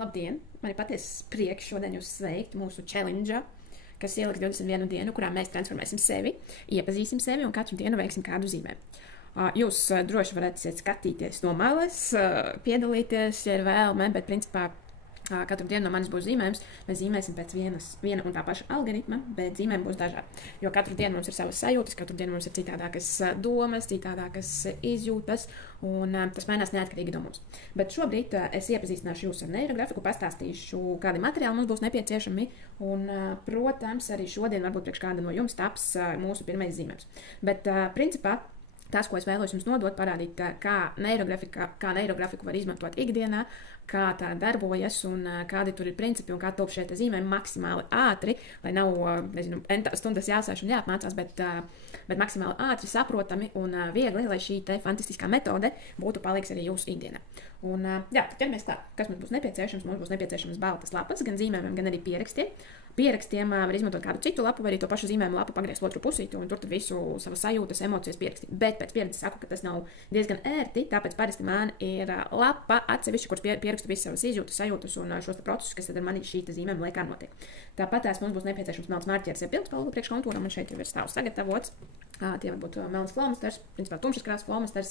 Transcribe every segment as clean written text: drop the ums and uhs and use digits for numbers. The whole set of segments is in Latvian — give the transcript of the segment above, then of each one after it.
Labdien! Man ir patiesas prieks šodien jūs sveikt mūsu challenge, kas ieliks 21 dienu, kurā mēs transformēsim sevi, iepazīsim sevi un katru dienu veiksim kādu zīmē. Jūs droši varat skatīties no malas, piedalīties, ja ir vēlme, bet principā katru dienu no manis būs zīmējums. Mēs zīmēsim pēc viena un tā paša algoritma, bet zīmējumi būs dažādi. Jo katru dienu mums ir savas sajūtas, katru dienu mums ir citādākas domas, citādākas izjūtas, un tas mainās neatkarīgi no mums. Bet šobrīd es iepazīstināšu jūs ar neirografiku, pastāstīšu, kādi materiāli mums būs nepieciešami, un, protams, arī šodien varbūt priekš kāda no jums taps mūsu pirmais zīmējums. Bet, principā, tas, ko es vēlos jums nodot, parādīt, kā neirografiku var izmantot ikdienā, kā tā darbojas un kādi tur ir principi un kā top šie zīmējumi maksimāli ātri, lai nav, stundas jāsēž un jāapmācās, bet maksimāli ātri, saprotami un viegli, lai šī te fantastiskā metode būtu palīgs arī jūsu ikdienā. Un, ķeramies klāt, kas mums būs nepieciešams? Mums būs nepieciešams baltas lapas, gan zīmējumiem, gan arī pierakstiem. Pierakstiem var izmantot kādu citu lapu, vai arī to pašu zīmējumu lapu pagriezt otru pusīti un tur visu savas sajūtas, emocijas pierakstīt. Bet pēc pieredzes saku, ka tas nav diezgan ērti, tāpēc parasti man ir lapa atsevišķi, kur pierakstu visas savas izjūtas, sajūtas un šos procesus, kas tad ar mani šī zīmējuma laikā notiek. Tāpat mums būs nepieciešams melns marķieris ar pildspalvu priekškontūram, man šeit jau ir stāvs sagatavots. Tie var būt melns flomasters, principā tumšas krāsas flomasters,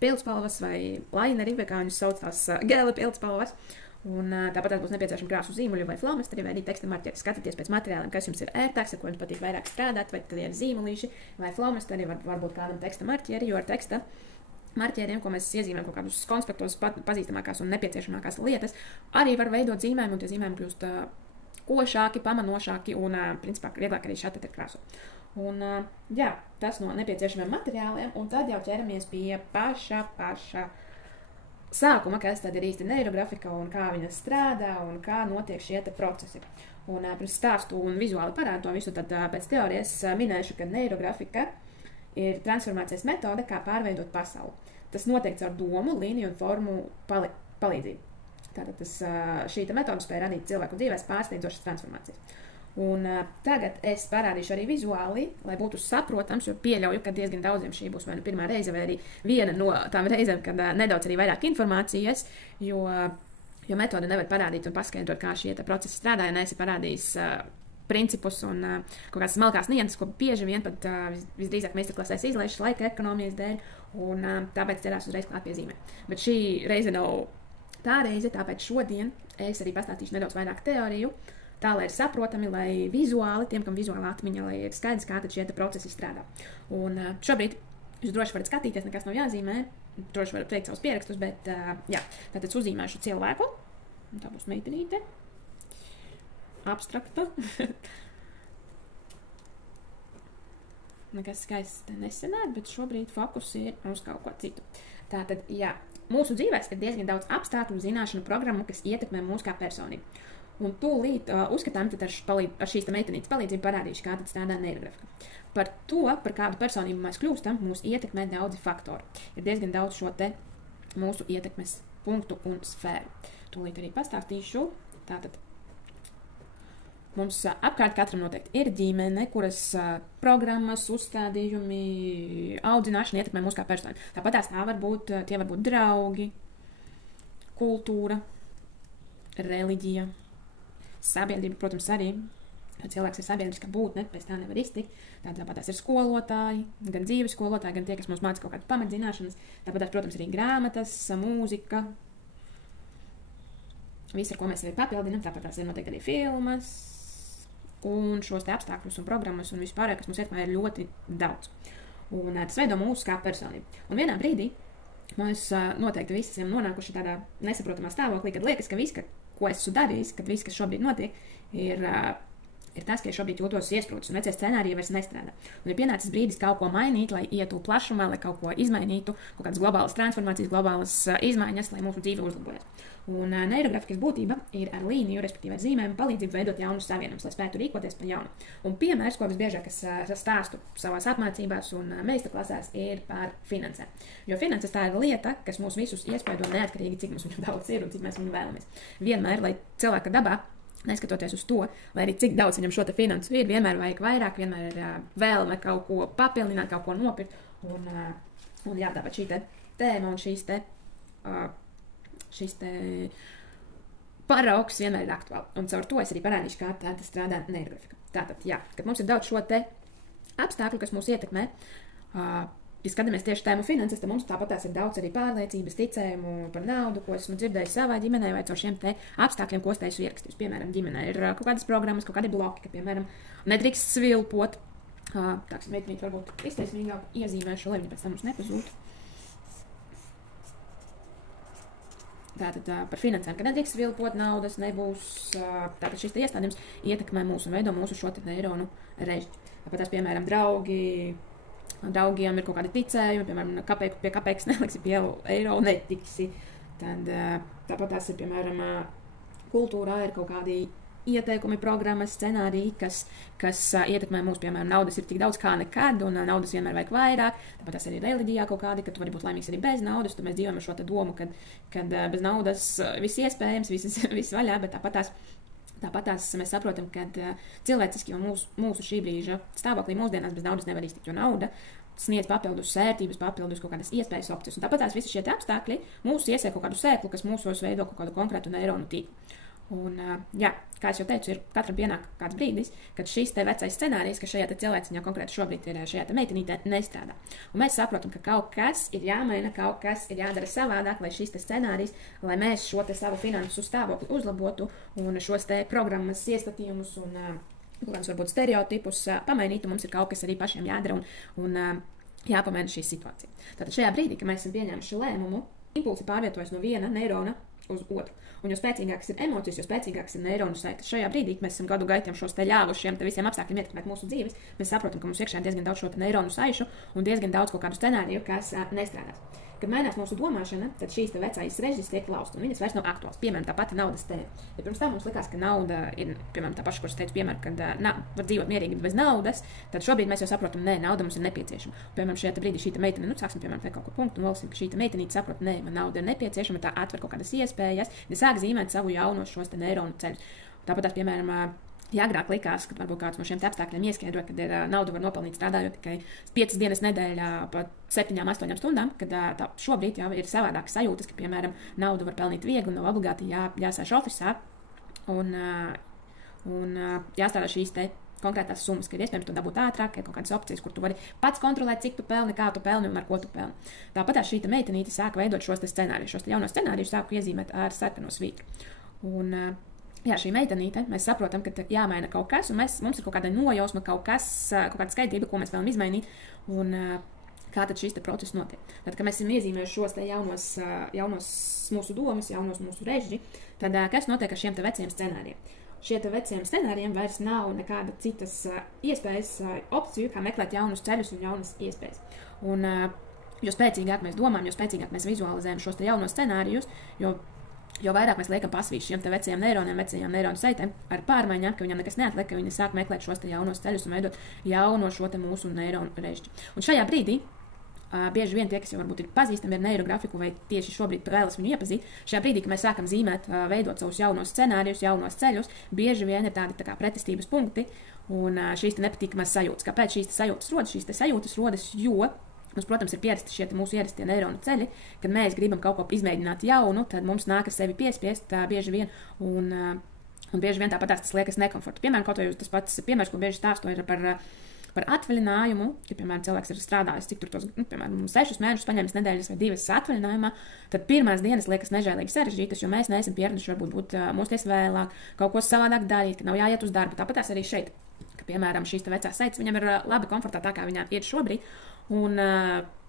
pildspalvas vai laineri, vai kā viņus sauc tās gēla pildspalvas. Un tāpat būs nepieciešama krāsu zīmuļi vai flomasteri vai arī teksta marķieri. Skatieties pēc materiāliem, kas jums ir ērtāks, ar ko jums patīk vairāk strādāt, vai tad ir zīmulīši vai flomasteri, varbūt kādam teksta marķieri, jo ar teksta marķieriem, ko mēs iezīmējam kaut kādus konspektos pazīstamākās un nepieciešamākās lietas, arī var veidot zīmējumu, un tie zīmējumi kļūst košāki, pamanošāki un, principā, vieglāk arī šādi ar krāsu. Un, tas no nepieciešamiem materiāliem, un tad jau ķeramies pie paša sākuma, kas tad ir īsti neirografika un kā viņa strādā un kā notiek šie te procesi. Un, pirms stāstu un vizuāli parādu to visu, tad pēc teorijas minēšu, ka neirografika ir transformācijas metode, kā pārveidot pasauli. Tas notiek caur domu, līniju un formu palīdzību. Tātad šī metode spēja radīt cilvēku dzīvēs pārsteidzošas transformācijas. Un tagad es parādīšu arī vizuāli, lai būtu saprotams, jo pieļauju, ka diezgan daudziem šī būs vai nu pirmā reize, vai arī viena no tām reizēm, kad nedaudz arī vairāk informācijas, jo metode nevar parādīt un paskaidrot, kā šie procesi strādā, ja neesi parādījis principus un kaut kādas smalkās nianses, ko bieži vien pat visdrīzāk meistarklasēs izlaižas laika ekonomijas dēļ, un tāpēc ķerās uzreiz klāt pie zīmēm. Bet šī reize nav tā reize, tāpēc šodien es arī pastāstīšu nedaudz vairāk teoriju, tā, lai ir saprotami, lai vizuāli, tiem, kam vizuāla atmiņa, lai ir skaidrs, kā tad šie procesi strādā. Un šobrīd jūs droši varat skatīties, nekas nav jāzīmē, droši varat veikt savus pierakstus, bet tātad uzzīmēšu cilvēku, un tā būs meitenīte, abstrakta. Nekas skaists te nesenāk, bet šobrīd fokus ir uz kaut ko citu. Tātad, mūsu dzīvēs ir diezgan daudz apstākļu, zināšanu programmu, kas ietekmē mūs kā personību. Un tūlīt uzskatām, tad ar šīs meitenītes palīdzību parādīšu, kā tad strādā neirografika. Par to, par kādu personību mēs kļūstam, mūs ietekmē daudzi faktori. Ir diezgan daudz šo te mūsu ietekmes punktu un sfēru. Tūlīt arī pastāstīšu. Tātad mums apkārt katram noteikti ir ģimene, kuras programmas, uzstādījumi, audzināšana ietekmē mūs kā personību. Tāpat tie var būt draugi, kultūra, reliģija, sabiedrība, protams, arī. Cilvēks ir sabiedriska būtne, pēc tā nevar iztikt. Tāpat tās ir skolotāji, gan dzīves skolotāji, gan tie, kas mums māca kaut kādas pamatzināšanas. Tāpat tās, protams, arī grāmatas, mūzika. Viss, ar ko mēs sevi papildinām, tāpat tās ir noteikti arī filmas. Un šos te apstākļus un programmas un vispār, kas mums ietekmē, ir ļoti daudz. Un tas veido mūsu kā personību. Un vienā brīdī mēs noteikti visi esam nonākuši tādā nesaprotamā stāvoklī, kad liekas, ka viss, ko esmu darījis, kad viss, kas šobrīd notiek, ir tas, ka es šobrīd jūtos iesprūdis un vecie scenāriji vairs nestrādā. Un ir pienācis brīdis kaut ko mainīt, lai ietu plašumā, lai kaut ko izmainītu, kaut kādas globālas transformācijas, globālas izmaiņas, lai mūsu dzīve uzlabojas. Un neirografikas būtība ir ar līniju, respektīvi ar zīmēm, palīdzību veidot jaunus savienojumus, lai spētu rīkoties pa jaunu. Un piemērs, ko visbiežāk es stāstu savās apmācībās un meistarklasēs, ir par finansēm. Jo finanses tā ir lieta, kas mūs visus iespaido neatkarīgi, cik mums viņu daudz ir un cik mēs viņu vēlamies. Vienmēr, lai cilvēka dabā, neskatoties uz to, lai arī cik daudz viņam šo te finansu ir, vienmēr vajag vairāk, vienmēr ir vēlme kaut ko papildināt, kaut ko nopirkt. Un tāpat šī te tēma un šīs te paraugs vienmēr ir aktuāli. Un caur to es arī parādīšu, kā tā strādā neirografika. Tātad, jā, kad mums ir daudz šo te apstākļu, kas mūs ietekmē, ja skatāmies tieši tēmu finanses, tad mums tāpatās ir daudz arī pārliecības, ticējumu par naudu, ko esmu dzirdējis savā ģimenē vai caur šiem te apstākļiem, ko es teicu ierakstījus. Piemēram, ģimenē ir kaut kādas programmas, kaut kādi bloki, ka, piemēram, nedrīkst svilpot. Tāks meitnīt varbūt iztaisnīgāk iezīmēšu, lai viņi pēc tam mums nepazūtu. Tātad par finansēm, ka nedrīkst svilpot naudas, nebūs. Tātad šis iestādījums ietekmē mūsu un veido mūsu šo te neironu reži. Tāpat tās, piemēram, draugiem ir kaut kādi ticējumi, piemēram, pie kapeikas neliksi, pie eiro netiksi. Tad tāpat tās ir, piemēram, kultūrā ir kaut kādi ieteikumi, programmas, scenāriji, kas ietekmē mūs, piemēram, naudas ir tik daudz kā nekad, un naudas vienmēr vajag vairāk. Tāpat tas arī reliģijā kaut kādi, ka tu vari būt laimīgs arī bez naudas, tad mēs dzīvojam ar šo domu, kad bez naudas viss iespējams, viss vaļā, bet tāpat tās mēs saprotam, ka cilvēciski un mūsu šī brīža stāvoklī mūsdienās bez naudas nevar iztikt, jo nauda sniedz papildus sērtības, papildus kaut kādas iespējas opcijas. Un tāpat tās visi šie apstākļi mūs iesēk kaut kādu sēklu, kas mūsos veido kaut kādu konkrētu neironu tīklu. Un, jā, kā es jau teicu, ir katram pienāk kāds brīdis, kad šīs te vecais scenārijs, ka šajā te cilvēciņā konkrēti šobrīd ir šajā te meitenītē nestrādā. Un mēs saprotam, ka kaut kas ir jāmaina, kaut kas ir jādara savādāk, lai šīs te scenārijs, lai mēs šo te savu finansu stāvokli uzlabotu un šos te programmas iestatījumus un kādus varbūt stereotipus pamainītu, mums ir kaut kas arī pašiem jādara un jāpamaina šī situācija. Tātad šajā brīdī, kad mēs esam pieņēmuši lēmumu, impulsi pārvietojas no viena neirona uz otru. Un jo spēcīgākas ir emocijas, jo spēcīgākas ir neironu saites. Šajā brīdī, kad mēs esam gadu gaitām šos te ļāvuši šiem te visiem apstākļiem ietekmēt mūsu dzīves, mēs saprotam, ka mums iekšā ir diezgan daudz šo te neironu saišu un diezgan daudz kaut kādu scenāriju, kas nestrādās. Kad mainās mūsu domāšana, tad šīs te vecais režis tiek lausts un viņas vairs nav aktuāls. Piemēram, tā pati naudas tēma. Ja pirms tam mums likās, ka nauda ir, piemēram, tā paša, kuras teicu, piemēram, kad var dzīvot mierīgi bez naudas, tad šobrīd mēs jau saprotam, nē, nauda mums ir nepieciešama. Piemēram, šajā brīdī šī meitene, sāksim, piemēram, te kaut kur punktu un valsim, ka šī meitenīte saprot, nē, man nauda ir nepieciešama, tā atver kaut kādas iespējas, ja sāk zīmēt savu jauno šos te neironu ceļus. Tāpat, piemēram, ja agrāk likās, ka varbūt kāds no šiem apstākļiem ieskaidro, ka naudu var nopelnīt strādājot tikai 5 dienas nedēļā pa 7-8 stundām, kad šobrīd jau ir savādākas sajūtas, ka, piemēram, naudu var pelnīt viegli, nav obligāti jāsēž ofisā un jāstrādā šīs te konkrētās summas, ka ir iespējams to dabūt ātrāk, ir kaut kādas opcijas, kur tu vari pats kontrolēt, cik tu pelni, kā tu pelni un ar ko tu pelni. Tāpat šī meitenīte sāka veidot šos te scenārijus, šos te jaunos scenārijus sāku iezīmēt ar sarkano svītru. Un jā, šī meitenīte, mēs saprotam, ka jāmaina kaut kas, un mums ir kaut kāda nojausma, kaut kāda skaidrība, ko mēs vēlam izmainīt, un kā tad šis process notiek. Tad, kad mēs esam iezīmējuši šos te jaunos mūsu domas, jaunos mūsu reži, tad kas notiek ar šiem te veciem scenārijiem? Šie te veciem scenārijiem vairs nav nekāda citas iespējas, opciju, kā meklēt jaunus ceļus un jaunas iespējas. Un jo spēcīgāk mēs domājam, jo spēcīgāk mēs vizualizējam šos te jaunos scenārijus, jo vairāk mēs liekam pasvīst šiem te vecajiem neironiem, vecajām neironu saitēm ar pārmaiņām, ka viņam nekas neatliek, ka viņi sāk meklēt šos te jaunos ceļus un veidot jauno šo te mūsu neironu režģi. Un šajā brīdī bieži vien tie, kas jau varbūt ir pazīstami ar neirografiku vai tieši šobrīd vēlas viņu iepazīt, šajā brīdī, kad mēs sākam zīmēt, veidot savus jaunos scenārijus, jaunos ceļus, bieži vien ir tādi tā kā pretestības punkti un šīs te nepatīkamās sajūtas. Kāpēc šīs te sajūtas rodas? Šīs te sajūtas rodas, jo mums, protams, ir pierasti šie mūsu ierastie neironu ceļi, kad mēs gribam kaut ko izmēģināt jaunu, tad mums nākas sevi piespiest bieži vien un bieži vien tāpat tas liekas nekomforta. Piemēram, kaut vai tas pats piemērs, ko bieži stāstu ir par atvaļinājumu, ja, piemēram, cilvēks ir strādājis, cik tur tos, piemēram, 6 mēnešus paņēmis nedēļas vai 2 atvaļinājumā, tad pirmās dienas liekas nežēlīgi sarežģītas, jo mēs neesam pieraduši varbūt būt mosties vēlāk, kaut ko savādāk darīt, ka nav jāiet uz darbu. Tāpat tās arī šeit, ka, piemēram, šīs te vecās saites, viņam ir labi komfortā tā, kā viņām ir šobrīd, un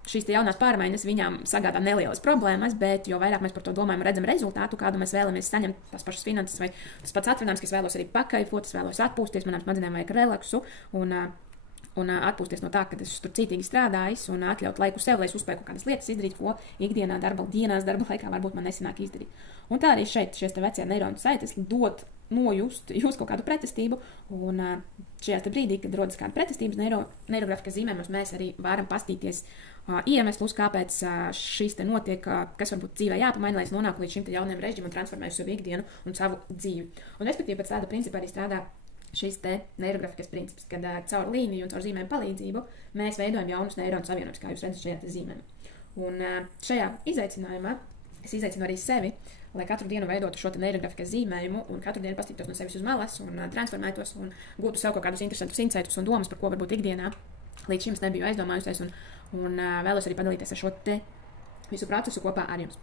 šīs te jaunās pārmaiņas viņām sagādā nelielas problēmas, bet jo vairāk mēs par to domājam, redzam rezultātu, kādu mēs vēlamies saņemt, tās pašas finanses vai tas pats atvaļinājums, ka es vēlos arī pakaifot, es vēlos atpūsties, manām smadzenēm vajag relaksu un atpūsties no tā, ka es tur cītīgi strādājis un atļaut laiku sev, lai es uzspēju kaut kādas lietas izdarīt, ko ikdienā darba laikā varbūt man nesanāk izdarīt. Un tā arī šeit šies te vecie neironu saites dod nojust kaut kādu pretestību, un šajā te brīdī, kad rodas kāda pretestības neirografikas zīmēm, mēs arī varam pastīties iemeslus, kāpēc šīs te notiek, kas varbūt dzīvē jāpamaina, lai es nonāku līdz šim te jauniem režģim un transformēju savu ikdienu un savu dzīvi. Un respektīvi pēc tāda principa arī strādā šis te neirografikas princips, kad caur līniju un caur zīmēm palīdzību mēs veidojam jaunus neironu savienojumus, kā jūs redzat šajā te zīmēm. Un šajā izaicinājumā es izaicinu arī sevi lai katru dienu veidotu šo neirografikas zīmējumu un katru dienu paskatītos no sevis uz malas un transformētos un gūtu sev kaut kādus interesantus insightus un domas, par ko varbūt ikdienā līdz šim es nebiju aizdomājusies un vēlos arī padalīties ar šo visu procesu kopā ar jums.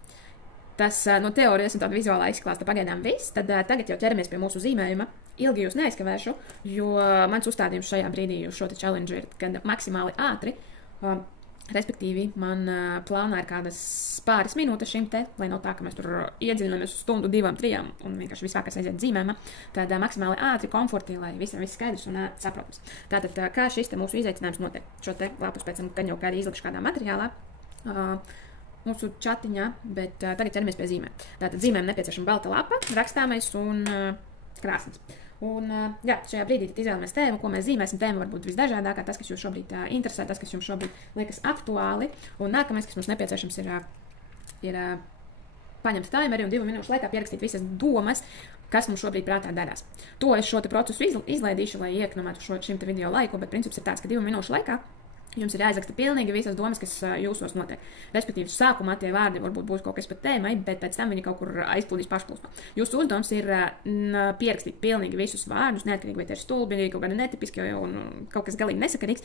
Tas no teorijas un tāda vizuālā izklāsta pagaidām viss, tad tagad jau ķeramies pie mūsu zīmējuma. Ilgi jūs neaizkavēšu, jo mans uzstādījums šajā brīdī uz šo challenge ir gan maksimāli ātri, respektīvi man plānā ir kādas pāris minūtes šim lai nav tā, ka mēs tur iedziļinamies uz stundu, 2, 3 un vienkārši visvākais aiziet zīmējumā, tad maksimāli ātri, komforti, lai visiem viss skaidrs un saprotams. Tātad, kā šis mūsu izaicinājums notiek? Šo lapus pēc tam, kad jau kādi izlikšu kādā materiālā, mūsu chatiņā, bet tagad ķeramies pie zīmēm. Tātad zīmēm nepieciešama balta lapa, rakstāmais un krāsnes. Un, jā, šajā brīdī izvēlamies tēmu, ko mēs zīmēsim. Tēma var būt visdažādākā, tas, kas jūs šobrīd interesē, tas, kas jums šobrīd liekas aktuāli. Un nākamais, kas mums nepieciešams, ir paņemt timeri un 2 minūšu laikā pierakstīt visas domas, kas mums šobrīd prātā darās. To es šo procesu izlaidīšu, lai iekonomētu šim video laiku, bet princips ir tāds, ka 2 minūšu laikā jums ir jāizraksta pilnīgi visas domas, kas jūsos notiek. Respektīvi, sākumā tie vārdi varbūt būs kaut kas pat tēmai, bet pēc tam viņi kaut kur aizplūdīs pašplūsmā. Jūsu uzdevums ir pierakstīt pilnīgi visus vārdus, neatkarīgi vai tie ir stulbi, kaut kādi netipiski un kaut kas galīgi nesakarīgs.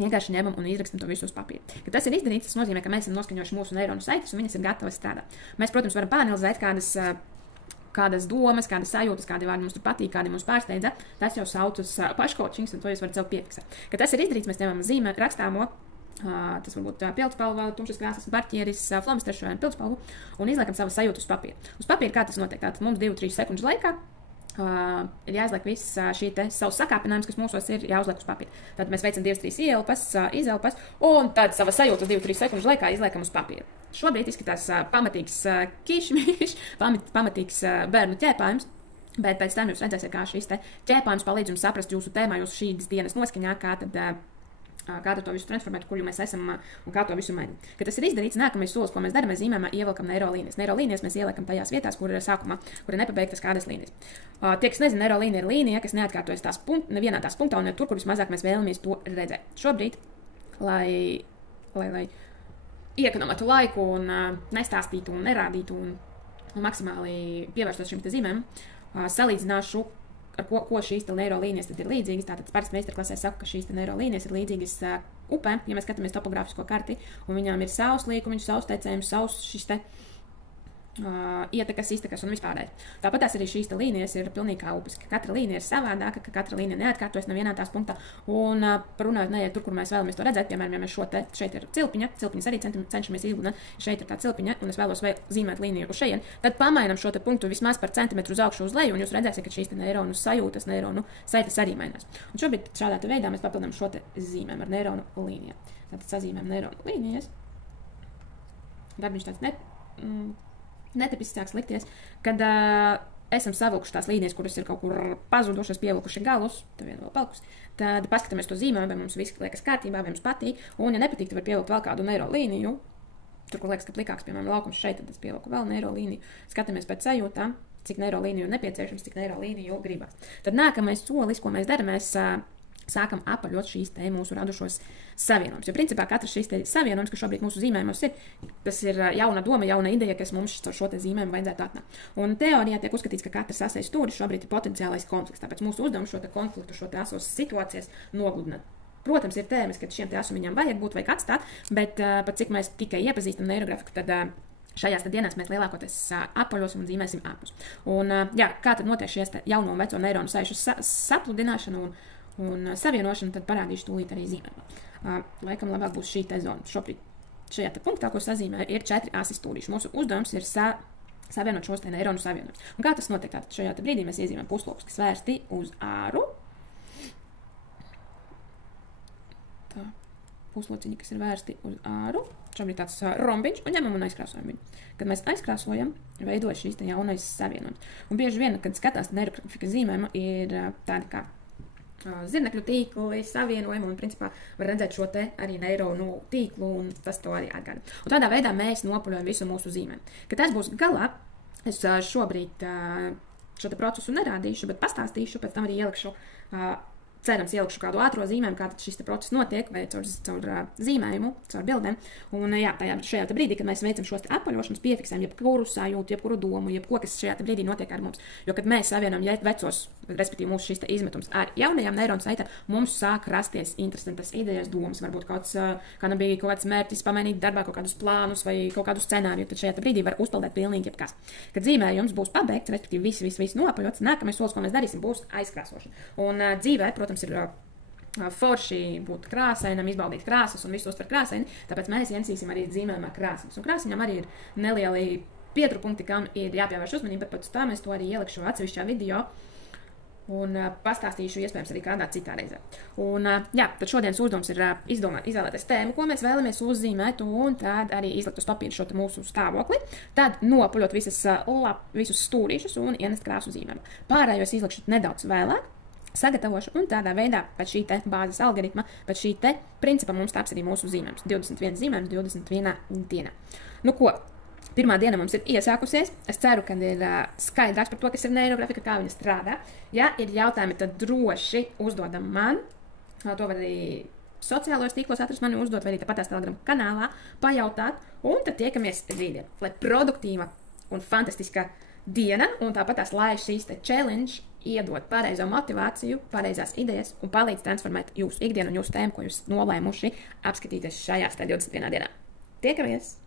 Vienkārši ņemam un izrakstam to visu uz papīra. Kad tas ir izdarīts, tas nozīmē, ka mēs esam noskaņojuši mūsu neironu saites un viņas ir gatavas strādāt. Mēs, protams, varam pāanalizēt kādas domas, kādas sajūtas, kādi vārdi mums tur patīk, kādi mums pārsteidza. Tas jau saucas paškočings, un to jūs varat sev piefiksēt. Kad tas ir izdarīts, mēs ņemam zīmē rakstāmo, tas varbūt pildspalva, tumšas krāsas, marķieris, flomasters vai pildspalvu, un izliekam savas sajūtas uz papīra. Uz papīra kā tas notiek? Tātad mums 2-3 sekundžu laikā ir jāizliek viss šī savs sakāpinājums, kas mūsos ir jāuzliek uz papīra. Tad mēs veicam 2-3 izelpas, un tad savas sajūtas 2-3 sekundžu laikā izliekam uz papīra. Šobrīd izskatās pamatīgs kišmiš, pamatīgs bērnu ķēpājums, bet pēc tam jūs redzēsiet, kā šīs ķēpājums palīdz jums saprast jūsu tēmā, jūsu šīs dienas noskaņā, kā tad to visu transformēt, kur mēs esam un kā to visu mainīt. Kad tas ir izdarīts, nākamais solis, ko mēs darām, mēs zīmējam, ievelkam neirolīnijas. Neirolīnijas mēs ieliekam tajās vietās, kur ir sākumā, kur ir nepabeigtas kādas līnijas. Tie, kas nezina, neirolīnija ir līnija, kas neatkārtojas nevienā tās punktā un ne tur, kur vismazāk mēs vēlamies to redzēt. Šobrīd, lai iekonomētu laiku un nestāstītu un nerādītu un maksimāli pievērstos šim zīmēm, salīdzināšu, ar ko šīs neirolīnijas tad ir līdzīgas. Tātad parasti meistarklasē saka, ka šīs neirolīnijas ir līdzīgas upēm, ja mēs skatāmies topogrāfisko karti, un viņām ir savs līkumiņš, savs teicējums, savs šis ietekas, iztekas un vispārēji. Tāpat arī šīs līnijas ir pilnīgi kā upes, ka katra līnija ir savādāka, ka katra līnija neatkārtojas nevienā tās punktā, un runājot neiet tur, kur mēs vēlamies to redzēt, piemēram, ja mēs šeit ir cilpiņas arī cenšamies izgludināt, šeit ir tā cilpiņa, un es vēlos zīmēt līniju uz šejienu, tad pamainam šo punktu vismaz par centimetru uz augšu uz leju, un jūs redzēsiet, ka šīs neironu sajūtas, neironu saites arī mainās. Un šobrīd šādā veidā mēs papildām šo zīmēm ar neironu līnijām. Tātad sazīmēm neironu līnijas. Darbiņš tāds netipisks sāks likties, kad esam savilkuši tās līnijas, kuras ir kaut kur pazudušas, pievilkuši galus, tad vien vēl palkus, tad paskatāmies to zīmēm, vai mums viss liekas kārtībā, vai mums patīk, un ja nepatīk, tad var pievilkt vēl kādu neiro līniju, tur, kur liekas, ka plikāks, piemēram, laukums šeit, tad es pievilku vēl neiro līniju, skatāmies pēc sajūtām, cik neiro līniju nepieciešams, cik neiro līniju gribas. Tad nākamais solis, ko mēs darām, mēs sākam apaļot šīs mūsu radušos savienojumus. Jo principā katrs šīs savienojums, kas šobrīd mūsu zīmējumos ir, tas ir jauna doma, jauna ideja, kas mums šo zīmējumu vajadzētu atnākt. Un teorijā tiek uzskatīts, ka katrs asais stūris šobrīd ir potenciālais konflikts. Tāpēc mūsu uzdevums šo konfliktu, šo asos situācijas nogludināt. Protams, ir tēmas, ka šiem asumiņiem vajag būt vai atstāt, bet pat cik mēs tikai iepazīstam neirografiku, tad šajās dienās mēs lielākoties apaļosim un zīmēsim ārpus. Un jā, kā tad notiek šies jauno un veco neironu saišu sapludināšana un savienošana, tad parādīšu tūlīt arī zīmējumā. Laikam labāk būs šī zona. Šobrīd šajā punktā, ko sazīmēju, ir 4 asi stūrīši. Mūsu uzdevums ir savienot šos neironu savienojumus. Un kā tas notiek? Tātad šajā brīdī mēs iezīmējam puslokus, kas vērsti uz āru. Tā, puslociņi, kas ir vērsti uz āru. Šobrīd tāds rombiņš, un ņemam un aizkrāsojam viņu. Kad mēs aizkrāsojam, veidojas šīs jaunais savienojums. Un bieži vien, kad skatās neirografika zīmējuma, ir tādi kā zirnekļu tīkli, savienojumi, un principā var redzēt šo arī neironu tīklu, un tas to arī atgāda. Un tādā veidā mēs nopuļojam visu mūsu zīmēm. Kad tas būs galā, es šobrīd šo procesu nerādīšu, bet pastāstīšu, pēc tam arī ielikšu cerams ielikšu kādu ātro zīmējumu, kā šis process notiek, vai caur zīmējumu, caur bildēm. Un jā, šajā brīdī, kad mēs veicam šos apaļošanas, piefiksējam jebkuru sajūtu, jebkuru domu, jebko, kas šajā brīdī notiek ar mums. Jo, kad mēs savienam vecos, respektīvi mūsu šīs izmetums ar jaunajām neironu saitēm, mums sāk rasties interesantas idejas, domas, varbūt kādam bija kaut kāds mērķis pamainīt darbā, kaut kādus plānus vai kaut kādu scenāriju, tad šajā brīdī var uzpildīt pilnīgi jebkas. Kad zīmējums būs pabeigts, respektīvi viss nopaļots, nākamais solis, ko mēs darīsim, būs aizkrāsošana. Un dzīvē, protams, ir forši būt krāsainam, izbaudīt krāsas un visu uztver krāsaini, tāpēc mēs iensīsim arī zīmējumā krāsas. Un krāsiņam arī ir nelieli pietrūkumi, kam ir jāpievērš uzmanība, bet pēc tam es to arī ielikšu atsevišķā video un pastāstīšu iespējams arī kādā citā reizē. Un jā, tad šodienas uzdevums ir izvēlēties tēmu, ko mēs vēlamies uzzīmēt, un tad arī izlikt uz papīra šo mūsu stāvokli, tad nopuļot visus stūrīšus un ienest krāsu zīmēm. Pārējos izlikšu nedaudz vēlāk, sagatavošu, un tādā veidā pēc šī te bāzes algoritma, pēc šī te principa mums taps arī mūsu zīmējums. 21 zīmējums 21 dienā. Nu ko? Pirmā diena mums ir iesākusies. Es ceru, ka ir skaidrāks par to, kas ir neirografika, kā viņa strādā. Ja ir jautājumi, tad droši uzdodam man. To var arī sociālajos tīklos atrast mani uzdot, vai arī tāpatās Telegram kanālā pajautāt. Un tad tiekamies rītdien. Lai produktīva un fantastiska diena, un tāpatās, lai šīs te challenge iedod pareizo motivāciju, pareizās idejas un palīdz transformēt jūsu ikdienu un jūsu tēmu, ko jūs nolēmuši apskatīties šajās 21 dienā. Tiekamies!